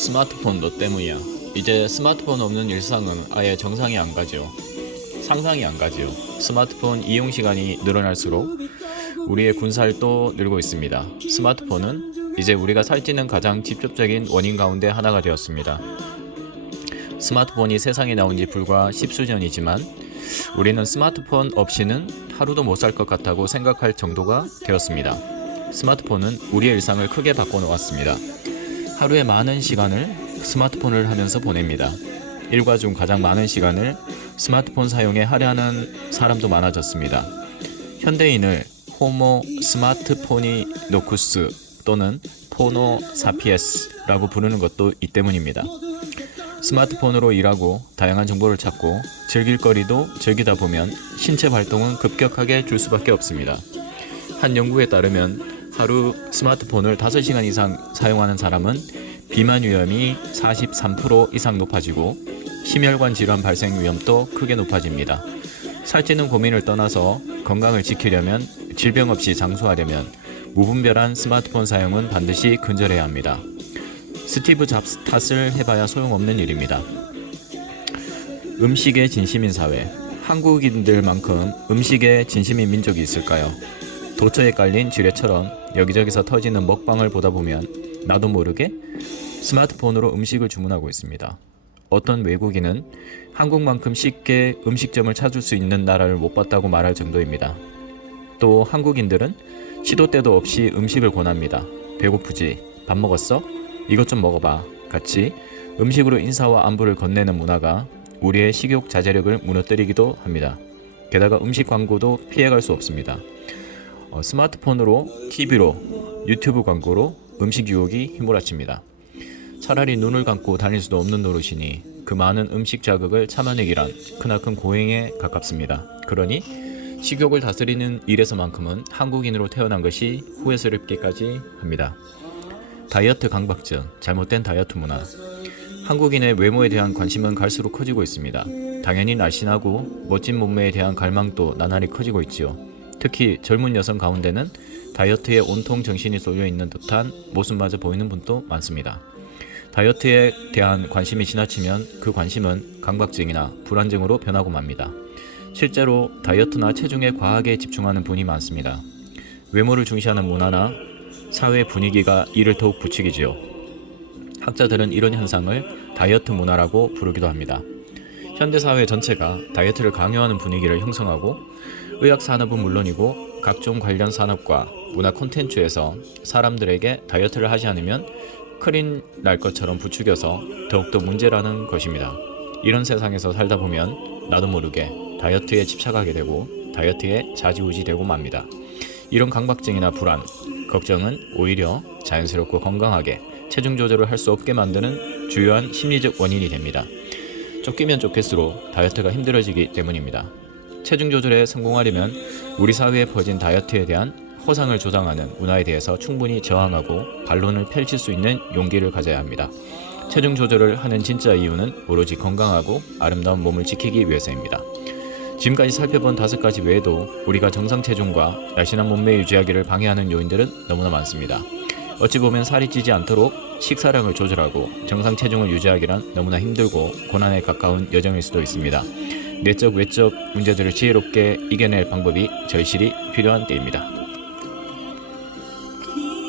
스마트폰 너 때문이야. 이제 스마트폰 없는 일상은 아예 정상이 안 가죠. 상상이 안 가죠. 스마트폰 이용 시간이 늘어날수록 우리의 군살도 늘고 있습니다. 스마트폰은 이제 우리가 살찌는 가장 직접적인 원인 가운데 하나가 되었습니다. 스마트폰이 세상에 나온 지 불과 10수년이지만 우리는 스마트폰 없이는 하루도 못 살 것 같다고 생각할 정도가 되었습니다. 스마트폰은 우리의 일상을 크게 바꿔놓았습니다. 하루에 많은 시간을 스마트폰을 하면서 보냅니다. 일과 중 가장 많은 시간을 스마트폰 사용에 할애하는 사람도 많아졌습니다. 현대인을 호모 스마트포니 노쿠스 또는 포노 사피에스라고 부르는 것도 이 때문입니다. 스마트폰으로 일하고 다양한 정보를 찾고 즐길 거리도 즐기다 보면 신체 활동은 급격하게 줄 수밖에 없습니다. 한 연구에 따르면 하루 스마트폰을 5시간 이상 사용하는 사람은 비만 위험이 43% 이상 높아지고 심혈관 질환 발생 위험도 크게 높아집니다. 살찌는 고민을 떠나서 건강을 지키려면, 질병 없이 장수하려면 무분별한 스마트폰 사용은 반드시 근절해야 합니다. 스티브 잡스 탓을 해봐야 소용없는 일입니다. 음식에 진심인 사회, 한국인들만큼 음식에 진심인 민족이 있을까요? 도처에 깔린 지뢰처럼 여기저기서 터지는 먹방을 보다 보면 나도 모르게 스마트폰으로 음식을 주문하고 있습니다. 어떤 외국인은 한국만큼 쉽게 음식점을 찾을 수 있는 나라를 못 봤다고 말할 정도입니다. 또 한국인들은 시도 때도 없이 음식을 권합니다. 배고프지? 밥 먹었어? 이것 좀 먹어봐. 같이 음식으로 인사와 안부를 건네는 문화가 우리의 식욕 자제력을 무너뜨리기도 합니다. 게다가 음식 광고도 피해갈 수 없습니다. 스마트폰으로, TV로, 유튜브 광고로 음식 유혹이 휘몰아칩니다. 차라리 눈을 감고 다닐 수도 없는 노릇이니 그 많은 음식 자극을 참아내기란 크나큰 고행에 가깝습니다. 그러니 식욕을 다스리는 일에서만큼은 한국인으로 태어난 것이 후회스럽기까지 합니다. 다이어트 강박증, 잘못된 다이어트 문화. 한국인의 외모에 대한 관심은 갈수록 커지고 있습니다. 당연히 날씬하고 멋진 몸매에 대한 갈망도 나날이 커지고 있지요. 특히 젊은 여성 가운데는 다이어트에 온통 정신이 쏠려 있는 듯한 모습마저 보이는 분도 많습니다. 다이어트에 대한 관심이 지나치면 그 관심은 강박증이나 불안증으로 변하고 맙니다. 실제로 다이어트나 체중에 과하게 집중하는 분이 많습니다. 외모를 중시하는 문화나 사회 분위기가 이를 더욱 부추기지요. 학자들은 이런 현상을 다이어트 문화라고 부르기도 합니다. 현대사회 전체가 다이어트를 강요하는 분위기를 형성하고 의학산업은 물론이고 각종 관련 산업과 문화 콘텐츠에서 사람들에게 다이어트를 하지 않으면 큰일 날 것처럼 부추겨서 더욱더 문제라는 것입니다. 이런 세상에서 살다 보면 나도 모르게 다이어트에 집착하게 되고 다이어트에 좌지우지되고 맙니다. 이런 강박증이나 불안, 걱정은 오히려 자연스럽고 건강하게 체중 조절을 할 수 없게 만드는 주요한 심리적 원인이 됩니다. 쫓기면 쫓길수록 다이어트가 힘들어지기 때문입니다. 체중 조절에 성공하려면 우리 사회에 퍼진 다이어트에 대한 허상을 조장하는 문화에 대해서 충분히 저항하고 반론을 펼칠 수 있는 용기를 가져야 합니다. 체중 조절을 하는 진짜 이유는 오로지 건강하고 아름다운 몸을 지키기 위해서입니다. 지금까지 살펴본 5가지 외에도 우리가 정상 체중과 날씬한 몸매 유지하기를 방해하는 요인들은 너무나 많습니다. 어찌 보면 살이 찌지 않도록 식사량을 조절하고 정상 체중을 유지하기란 너무나 힘들고 고난에 가까운 여정일 수도 있습니다. 내적 외적 문제들을 지혜롭게 이겨낼 방법이 절실히 필요한 때입니다.